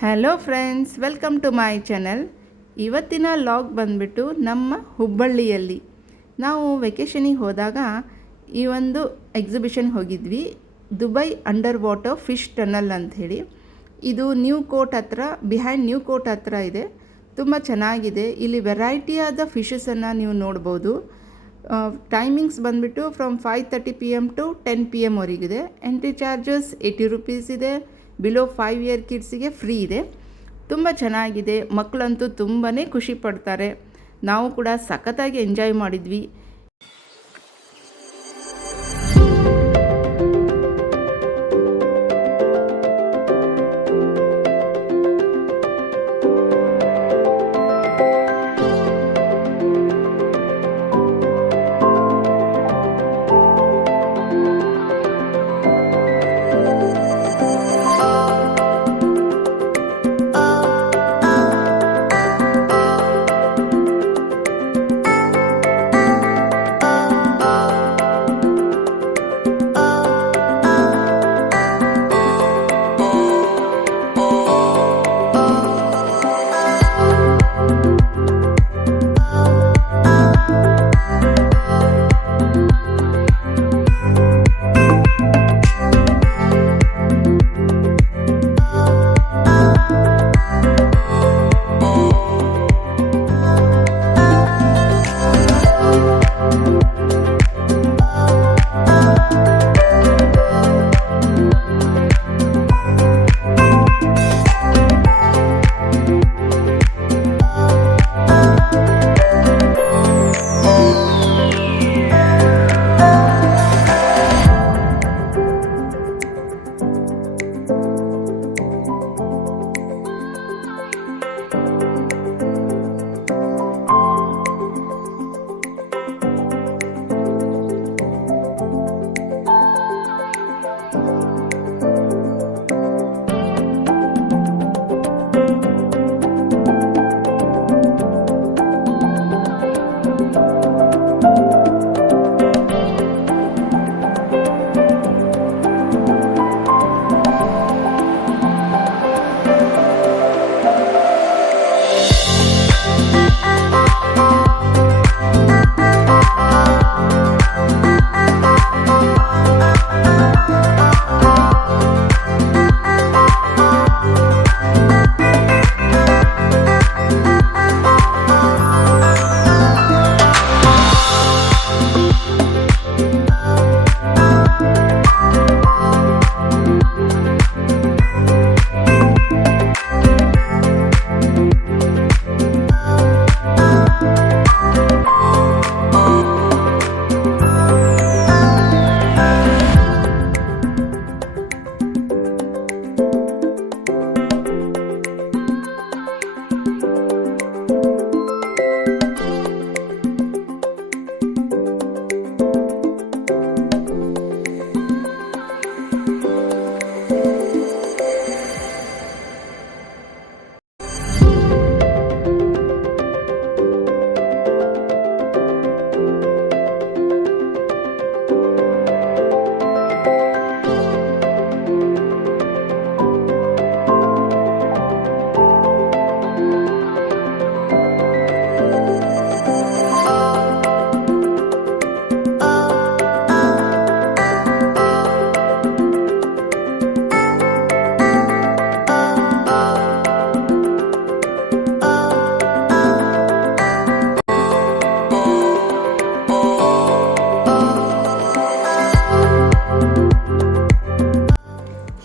Hello friends, welcome to my channel. ಇವತ್ತಿನ vlog ಬಂದ್ಬಿಟ್ಟು ನಮ್ಮ ಹುಬ್ಬಳ್ಳಿಯಲ್ಲಿ ನಾವು ವೆಕೇಷನಿಗೆ ಹೋದಾಗ ಈ ಒಂದು ಎಕ್ಸಿಬಿಷನ್ ಹೋಗಿದ್ವಿ. Dubai under water fish tunnel ಅಂಥೇಳಿ. ಇದು ನ್ಯೂ ಕೋರ್ಟ್ ಹತ್ರ, ಬಿಹೈಂಡ್ ನ್ಯೂ ಕೋರ್ಟ್ ಹತ್ರ ಇದೆ. ತುಂಬ ಚೆನ್ನಾಗಿದೆ. ಇಲ್ಲಿ ವೆರೈಟಿಯಾದ ಫಿಶಸನ್ನು ನೀವು ನೋಡ್ಬೋದು. ಟೈಮಿಂಗ್ಸ್ ಬಂದುಬಿಟ್ಟು ಫ್ರಮ್ 5:30 PM ಟು 10 PM ವರೆಗಿದೆ. ಎಂಟ್ರಿ ಚಾರ್ಜಸ್ 80 ರೂಪೀಸ್ ಇದೆ. ಬಿಲೋ 5 ಇಯರ್ ಕಿಡ್ಸಿಗೆ ಫ್ರೀ ಇದೆ. ತುಂಬ ಚೆನ್ನಾಗಿದೆ. ಮಕ್ಕಳಂತೂ ತುಂಬಾ ಖುಷಿ ಪಡ್ತಾರೆ. ನಾವು ಕೂಡ ಸಖತ್ತಾಗಿ ಎಂಜಾಯ್ ಮಾಡಿದ್ವಿ.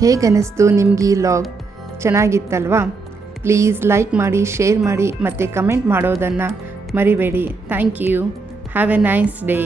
ಹೇಗನ್ನಿಸ್ತು ನಿಮಗೆ ಈ ಲಾಗ್? ಚೆನ್ನಾಗಿತ್ತಲ್ವಾ? ಪ್ಲೀಸ್ ಲೈಕ್ ಮಾಡಿ, ಶೇರ್ ಮಾಡಿ ಮತ್ತು ಕಮೆಂಟ್ ಮಾಡೋದನ್ನು ಮರಿಬೇಡಿ. Thank you. Have a nice day.